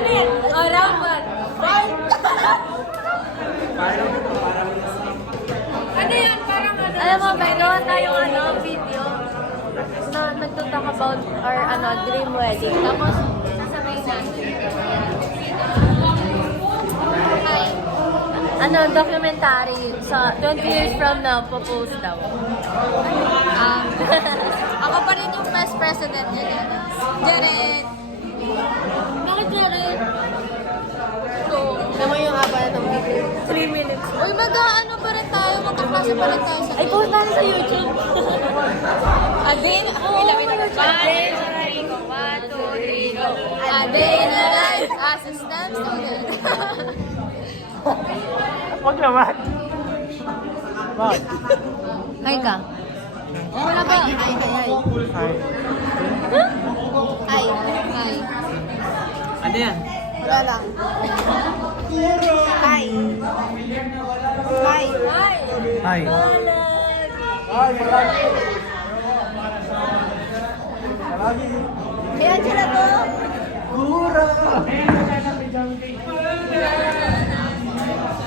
Ano yan? Oh, round one. Ano yan? Parang ano? Alam mo, meron tayong video na nagtutalk about our dream wedding. Tapos, sasabihin natin. Documentary sa 20 years from now, propose daw. Ako pa rin yung best president niya. Jared! Bakit Jared? Naman yung haba na itong video. 3 minutes. Uy, mag-ano pa rin tayo? Magkaklase pa rin tayo sa Ay, post natin sa YouTube. Adin, Oo, ilang my minutes? God. 1, 2, 3, go. Adin, alive as a STEM student. Wag naman. Wag. Hi ka. Wala ba? Hi. Hi. Hi. Ano yan? Wala lang. Hi. Hi. Hi. Ayan sila to.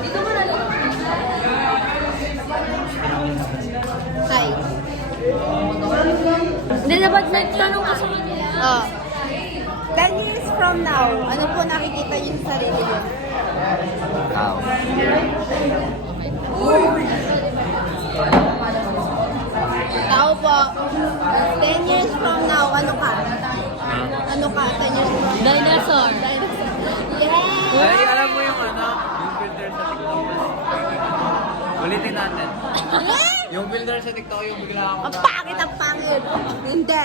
Dito mo na lang. Hi. Hindi, dapat nagtanong ka sa kanila. Oh. 10 years from now, ano po nakikita niyo sa sarili niyo? Wow. Tao po. 10 years from now, ano ka? Ano ka? 10 years from now? Dinosaur. Yes! Ay, alam mo yung yung filter sa TikTok. Ulitin natin. Yung filter sa TikTok yung bigla ako. Ang pangit, ang pangit. Hindi.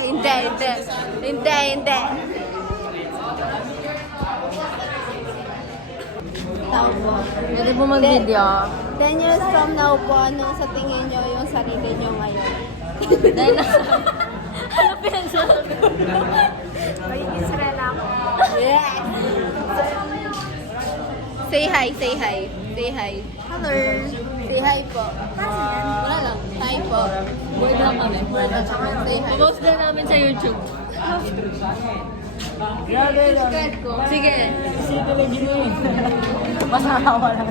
Tao po. Pwede po mag-video. 10 years from now po, ano sa tingin nyo yung sarili nyo ngayon? Dinosaur. Ano pinagsasabi? Magiging sirela ako. Yes! Say hi. Hello. Say hi po. Wala lang. Hi po. Board lang kami. Say hi. Post na namin sa YouTube. Sige. Masahawa lang.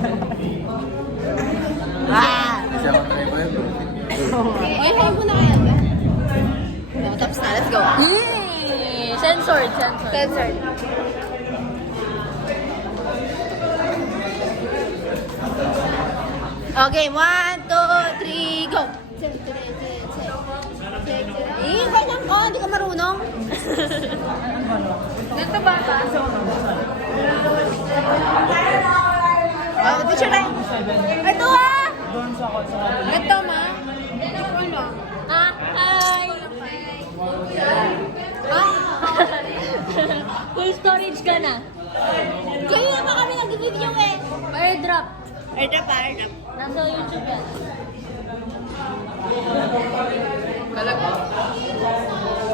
Siya ang try ko yun. Oy, hi mo na kaya ba? No, tapos na. Let's go. Yay! Censored. Censored. Okay, 1, 2, 3, go! Ganyan ko, hindi ka marunong. Dito ba ka? Teacher na. Ito ha! Ito ma. Ah, hi! Full storage ka na. Kayo naman kami nag-video eh. Airdrop. Airdrop. Nasa YouTube yan.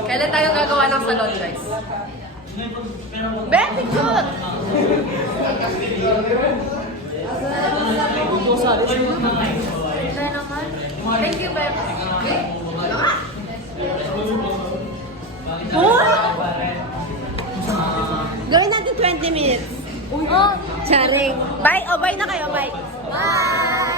Kailan tayo gagawa ng salon, guys? Very good! Thank you, Beb. Gawin natin 20 minutes. Oh, Charing. Bye! O, bye na kayo. Bye! Bye!